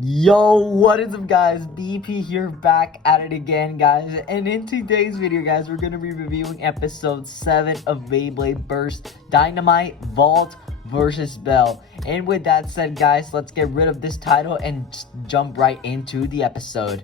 Yo, what is up guys? BP here, back at it again guys, and in today's video guys, we're going to be reviewing episode 7 of Beyblade Burst Dynamite Valt versus Bell. And with that said guys, let's get rid of this title and jump right into the episode.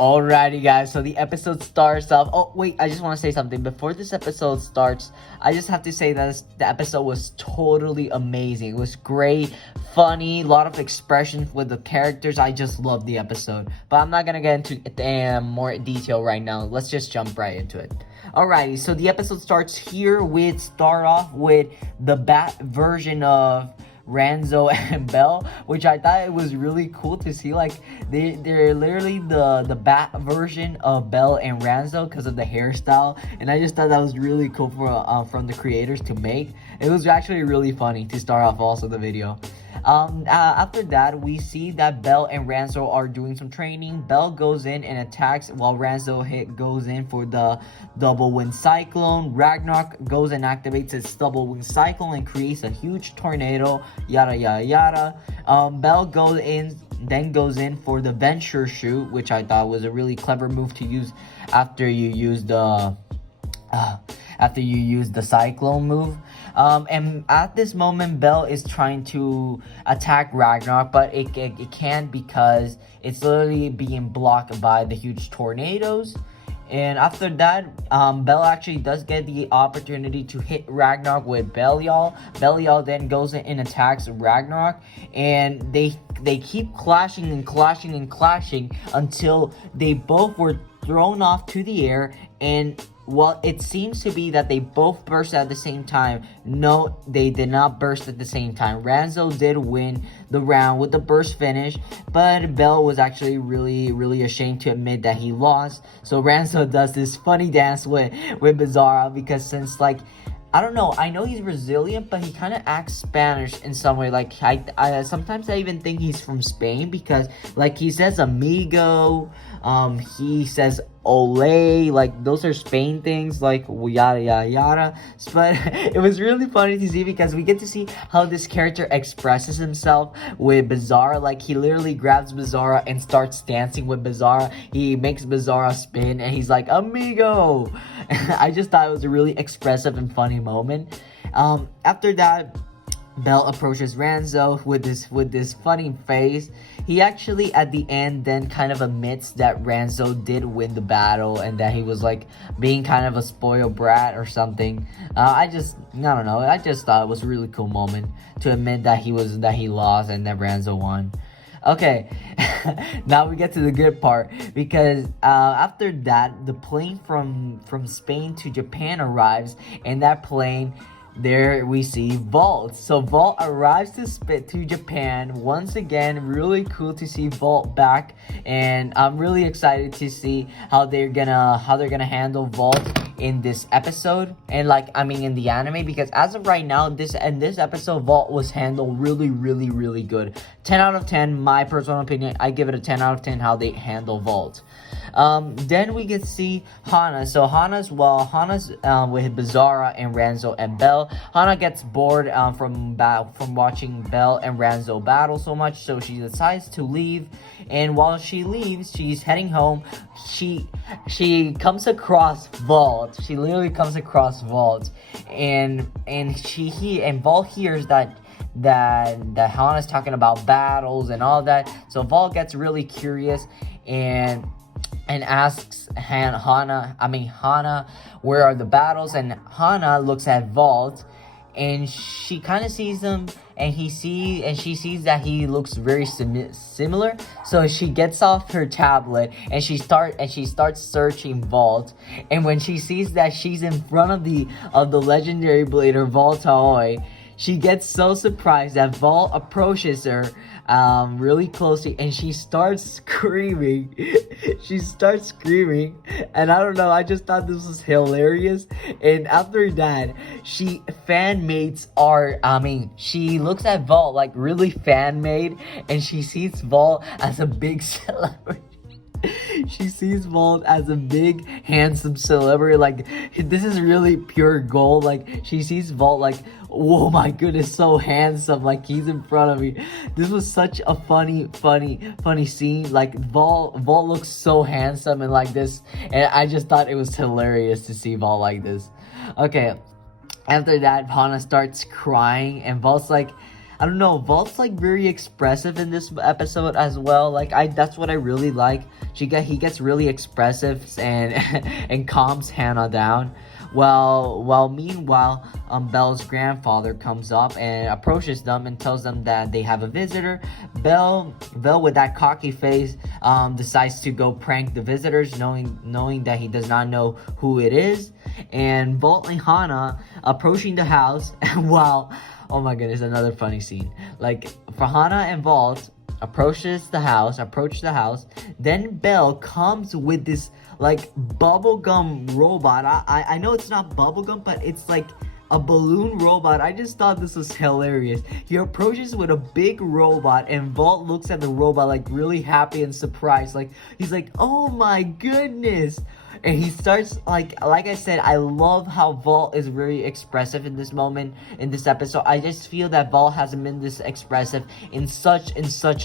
Alrighty guys, so the episode starts off. Oh wait, I just want to say something before this episode starts. I just have to say that the episode was totally amazing. It was great, funny, a lot of expressions with the characters. I just loved the episode, but I'm not gonna get into more detail right now. Let's just jump right into it. Alrighty, so the episode starts here with the bat version of Ranzo and Bell, which I thought it was really cool to see. Like they're literally the bat version of Bell and Ranzo because of the hairstyle, and I just thought that was really cool for from the creators to make. It was actually really funny to start off also the video. After that, we see that Bell and Ranzo are doing some training. Bell goes in and attacks while Ranzo goes in for the double wind cyclone. Ragnarok goes and activates its double wind cyclone and creates a huge tornado. Yada yada yada. Bell goes in for the venture shoot, which I thought was a really clever move to use after you use the cyclone move. And at this moment, Bell is trying to attack Ragnarok, but it can't because it's literally being blocked by the huge tornadoes. And after that, Bell actually does get the opportunity to hit Ragnarok with Belial. Belial then goes in and attacks Ragnarok, and they keep clashing and clashing and clashing until they both were thrown off to the air. And well, it seems to be that they both burst at the same time. No, they did not burst at the same time. Ranzo did win the round with the burst finish, but Bell was actually really ashamed to admit that he lost. So Ranzo does this funny dance with Bizarra, because since, like, I don't know, I know he's Brazilian, but he kind of acts Spanish in some way. Like, I sometimes I even think he's from Spain, because, like, he says amigo, he says ole, like, those are Spain things, like, yada yada yada. But it was really funny to see, because we get to see how this character expresses himself with Bizarra. Like, he literally grabs Bizarra and starts dancing with Bizarra. He makes Bizarra spin, and he's like, amigo. I just thought it was a really expressive and funny moment. After that, Bell approaches Ranzo with this funny face. He actually at the end then kind of admits that Ranzo did win the battle, and that he was like being kind of a spoiled brat or something. I don't know. I just thought it was a really cool moment to admit that he lost and that Ranzo won. Okay, now we get to the good part, because after that, the plane from Spain to Japan arrives, and that plane, there we see Valt. So Valt arrives to Japan once again. Really cool to see Valt back, and I'm really excited to see how they're gonna handle Valt in this episode, and in the anime, because as of right now, this episode, Valt was handled really good. 10 out of 10, my personal opinion. I give it a 10 out of 10 how they handle Valt. Then we get to see Hana. So Hana's with Bizarra and Ranzo and Bell. Hana gets bored from watching Bell and Ranzo battle so much, so she decides to leave. And while she leaves, she's heading home. She comes across Valt. She literally comes across Valt, and Valt hears that Hana's talking about battles and all that. So Valt gets really curious and asks Hana, where are the battles? And Hana looks at Valt, and she kind of sees him, and she sees that he looks very similar. So she gets off her tablet, and she starts searching Valt. And when she sees that she's in front of the legendary blader Valtaoi, she gets so surprised that Valt approaches her really closely, and she starts screaming. And I don't know, I just thought this was hilarious. And after that, she looks at Valt like really fan made, and she sees Valt as a big celebrity. She sees Valt as a big, handsome celebrity. Like, this is really pure gold. Like, she sees Valt like, oh my goodness, so handsome. Like, he's in front of me. This was such a funny scene. Like, Valt looks so handsome and like this. And I just thought it was hilarious to see Valt like this. Okay, after that, Hana starts crying and Valt's like, I don't know, Valt's like very expressive in this episode as well. Like, that's what I really like. He gets really expressive and and calms Hannah down. Meanwhile, Belle's grandfather comes up and approaches them and tells them that they have a visitor. Belle with that cocky face, decides to go prank the visitors, knowing that he does not know who it is. And Valt and Hana approaching the house, while, oh my goodness, another funny scene. Like, for Hana and Valt approach the house. Then Belle comes with this like bubblegum robot. I know it's not bubblegum, but it's like a balloon robot. I just thought this was hilarious. He approaches with a big robot and Valt looks at the robot like really happy and surprised. Like, he's like, oh my goodness. And he starts, like I said, I love how Valt is very expressive in this moment, in this episode. I just feel that Valt hasn't been this expressive in such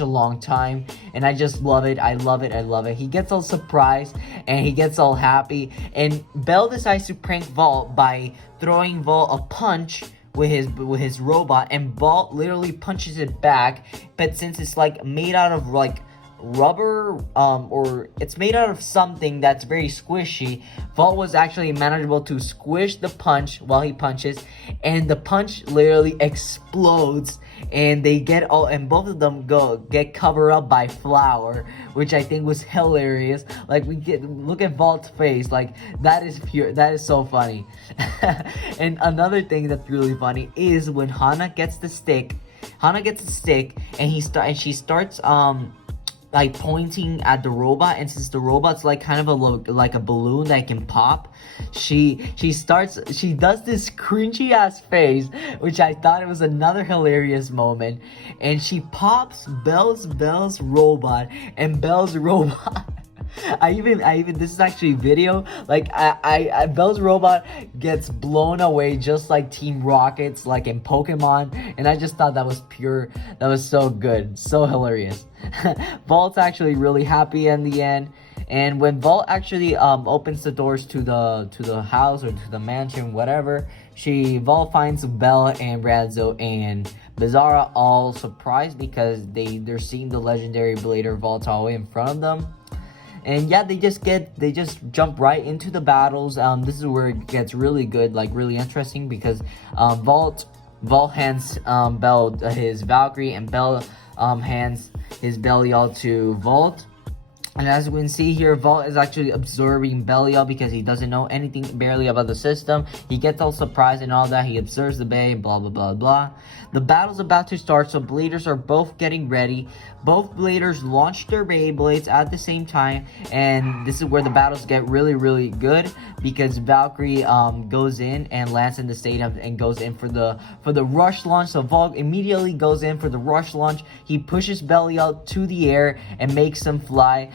a long time. And I just love it. I love it. He gets all surprised and he gets all happy. And Belle decides to prank Valt by throwing Valt a punch with his robot, and Valt literally punches it back. But since it's like made out of like rubber, or it's made out of something that's very squishy, Valt was actually manageable to squish the punch while he punches, and the punch literally explodes, and both of them get covered up by flour, which I think was hilarious. Like, look at Valt's face, like, that is so funny. And another thing that's really funny is when Hana gets the stick, and she starts like pointing at the robot, and since the robot's like kind of like a balloon that can pop, she does this cringy ass face, which I thought it was another hilarious moment, and she pops Belle's robot, and Belle's robot I even this is actually video, like I Belle's robot gets blown away just like Team Rocket's, like in Pokemon, and I just thought that was so good, so hilarious. Valt's actually really happy in the end, and when Valt actually opens the doors to the house or to the mansion, whatever, Valt finds Belle and Razzo and Bizarra all surprised because they're seeing the legendary Blader Valt all the way in front of them. And yeah, they just jump right into the battles. This is where it gets really good, like really interesting, because Valt hands Belle his Valkyrie, and Belle hands his Belial to Valt. And as we can see here, Valt is actually absorbing Belial because he doesn't know anything barely about the system. He gets all surprised and all that. He observes the bay, blah, blah, blah, blah. The battle's about to start, so Bladers are both getting ready. Both Bladers launch their Beyblades at the same time, and this is where the battles get really, really good, because Valkyrie goes in and lands in the stadium and goes in for the rush launch. So Valt immediately goes in for the rush launch. He pushes Belial to the air and makes him fly.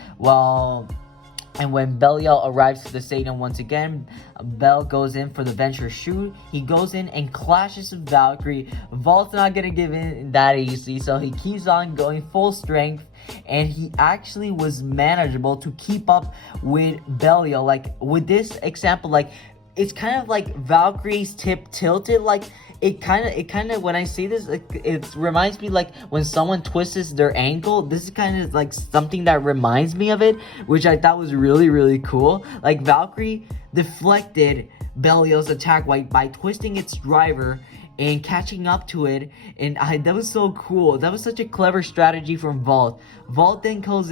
And when Belial arrives to the stadium once again, Belle goes in for the venture shoot. He goes in and clashes with Valkyrie. Valt's not gonna give in that easy, so he keeps on going full strength, and he actually was manageable to keep up with Belial. Like, with this example, like, it's kind of like Valkyrie's tip tilted, like, it kind of when I see this, it reminds me like when someone twists their ankle. This is kind of like something that reminds me of it, which I thought was really, really cool. Like, Valkyrie deflected Belial's attack by twisting its driver and catching up to it, and that was so cool. That was such a clever strategy from Valt. Valt then calls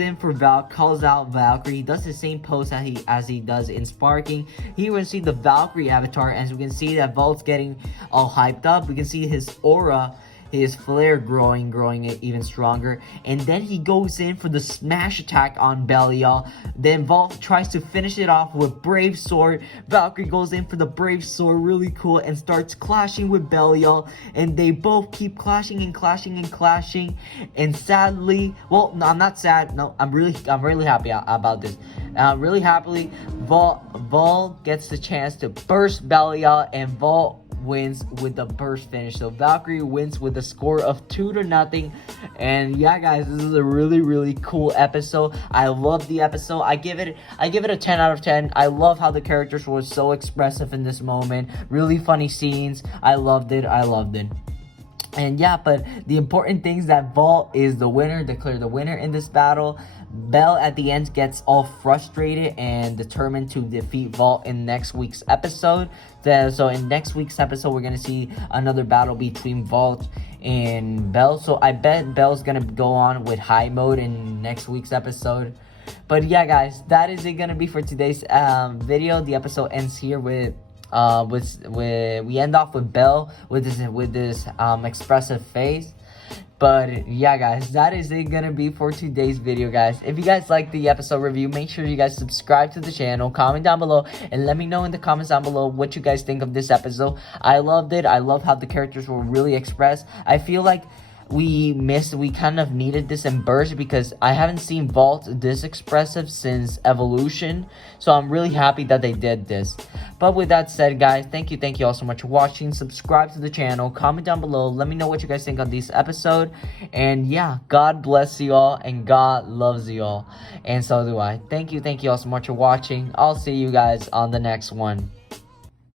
out Valkyrie. He does the same pose as he does in Sparking. Here we see the Valkyrie avatar, as we can see that Valt's getting all hyped up. We can see his aura his flare growing it even stronger. And then he goes in for the smash attack on Belial. Then Valt tries to finish it off with Brave Sword. Valkyrie goes in for the Brave Sword, really cool, and starts clashing with Belial. And they both keep clashing and clashing and clashing. And sadly, well, no, I'm not sad. No, I'm really happy about this. Really happily, Valt gets the chance to burst Belial, and Valt wins with the burst finish. So Valkyrie wins with a score of 2-0. And yeah, guys, this is a really cool episode. I love the episode. I give it a 10 out of 10. I love how the characters were so expressive in this moment. Really funny scenes. I loved it. And yeah, but the important thing is that Valt is the winner, declared the winner in this battle. Bell at the end gets all frustrated and determined to defeat Valt in next week's episode. So in next week's episode, we're going to see another battle between Valt and Bell. So I bet Bell's going to go on with high mode in next week's episode. But yeah, guys, that is it going to be for today's video. The episode ends here with we end off with Bell with this expressive face. But yeah, guys, that is it gonna be for today's video, guys. If you guys like the episode review, make sure you guys subscribe to the channel, comment down below, and let me know in the comments down below what you guys think of this episode. I loved it. I love how the characters were really expressed. I feel like we kind of needed this in Burst, because I haven't seen Valt this expressive since Evolution. So I'm really happy that they did this. But with that said, guys, thank you all so much for watching. Subscribe to the channel, comment down below, let me know what you guys think on this episode. And yeah, God bless you all, and God loves you all, and so do I. Thank you all so much for watching. I'll see you guys on the next one.